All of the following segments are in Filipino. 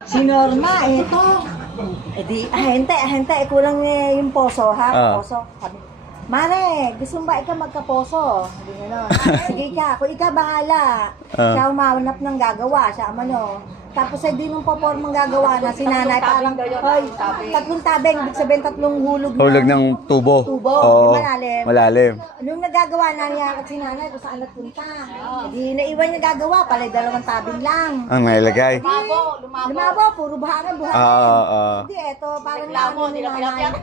Si Norma, eto. Eh di, ahente, kulang yung poso, ha? Poso. Sabi, Mare, gusto mo ba ikaw magkaposo? Hindi gano'n. Sige ka, kung ikaw bahala. Siya umawanap ng gagawa, siya amano. Tapos ay di nung papormang gagawa na si nanay parang, hoy, tatlong tabeng, ibig sabihin tatlong hulog na. Hulog ng tubo. Tubo, Oo, malalim. malalim. Nung nagagawa na niya at si nanay kung saan nagpunta. Di naiwan niya gagawa, pala dalawang tabing lang. Ang nailagay. Lumabo, puro buhangin. Hindi, eto, parang lamo ni nanay.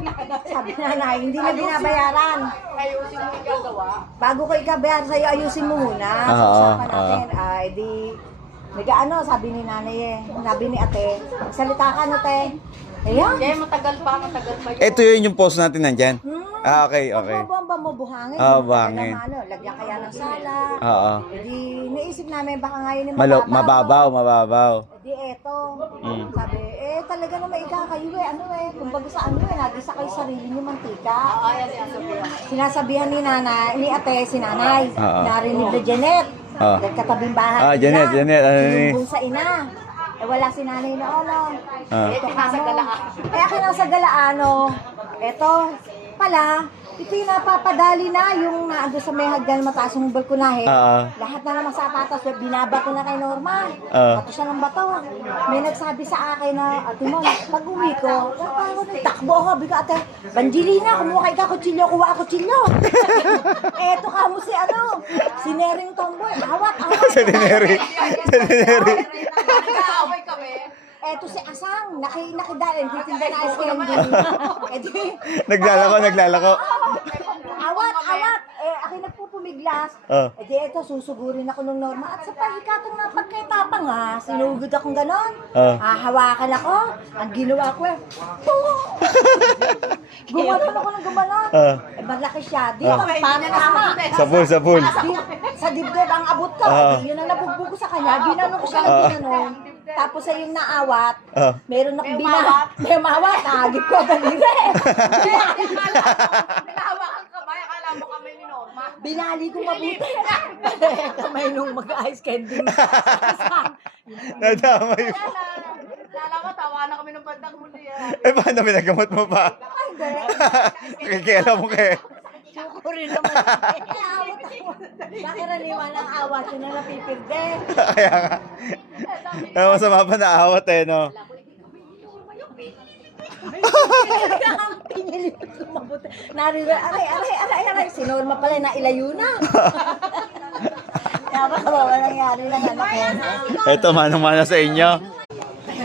Sabi nanay, hindi na binabayaran. Ayusin mo yung gagawa. Bago ko ikabayar sa'yo, ayusin mo muna. Sa usapan natin. Ay, di, sabi ni nanay sabi ni ate, salita ka no, te. Ayan. Kaya matagal pa yun. Ito yun yung post natin nandyan. Okay. Bomba mo buhangin. Buhangin. Lagyan kaya ng sala. Oo. Di, naisip namin baka ngayon ni Mababaw. Di eto. Sabi, talaga naman ikakayo kumbaga sa nagisa kayo sarili niyo mantika. Sinasabihan ni nanay, ni ate, si nanay. Narinig na Janet. Nagkatabing bahay. Janet. Yung sa ina. Wala si nanay na Ito nasa Galaan. akin ang sa Galaano. Ito pala, ito yung napapadali na yung naando sa may hagdan mataas yung balkonahe. Lahat na naman sapatos, binabato na kay Norma. Bato siya ng bato. May nagsabi sa akin na, ate mo, pag uwi ko, takbo ako, biga ate, Banjilina, kumuha ka kutsilyo, kuha kutsilyo. Eto ka mo si Nering Tomboy, awat. Sa dineri. Nag-aaway kami. Eto si Asang, nakidain, titinda na ice candy. Naglalako. Awat. Akin nagpupumiglas. Di eto, susugurin ako ng Norma. At sa pahikatong na pagkaitapang sinugod akong ganon. Hawakan ako. Ang ginawa ko gumanon ako ng gumanon. Malaki siya. Di ba, tama. Sapul. Sa dibdib ang abot ko. Yun ang nabugbog ko sa kanya. Ginanong ko siya ng ginanon. Tapos ay yung naawat, meron akong may umawat, nagip ko daliri. Pinahawakan kamay, akala mo kami ni Norma. Binali ko mabuti. Kamay nung mag-ice candy. Nadamay po. Lala ko, tawa na kami ng bandang muli. Paano pinagamot mo pa? Ay, hindi. Kikila mo kay. Suko rin naman. Awat ako. Nakaraniwan ang awat, yun ang napipirde. Kaya nga. Masama pa naawat no? Pinilit ko mabuti. Aray. Si Norma pala nailayo na. Kaya ba nangyari na anak ko? Ito, manong-mana sa inyo.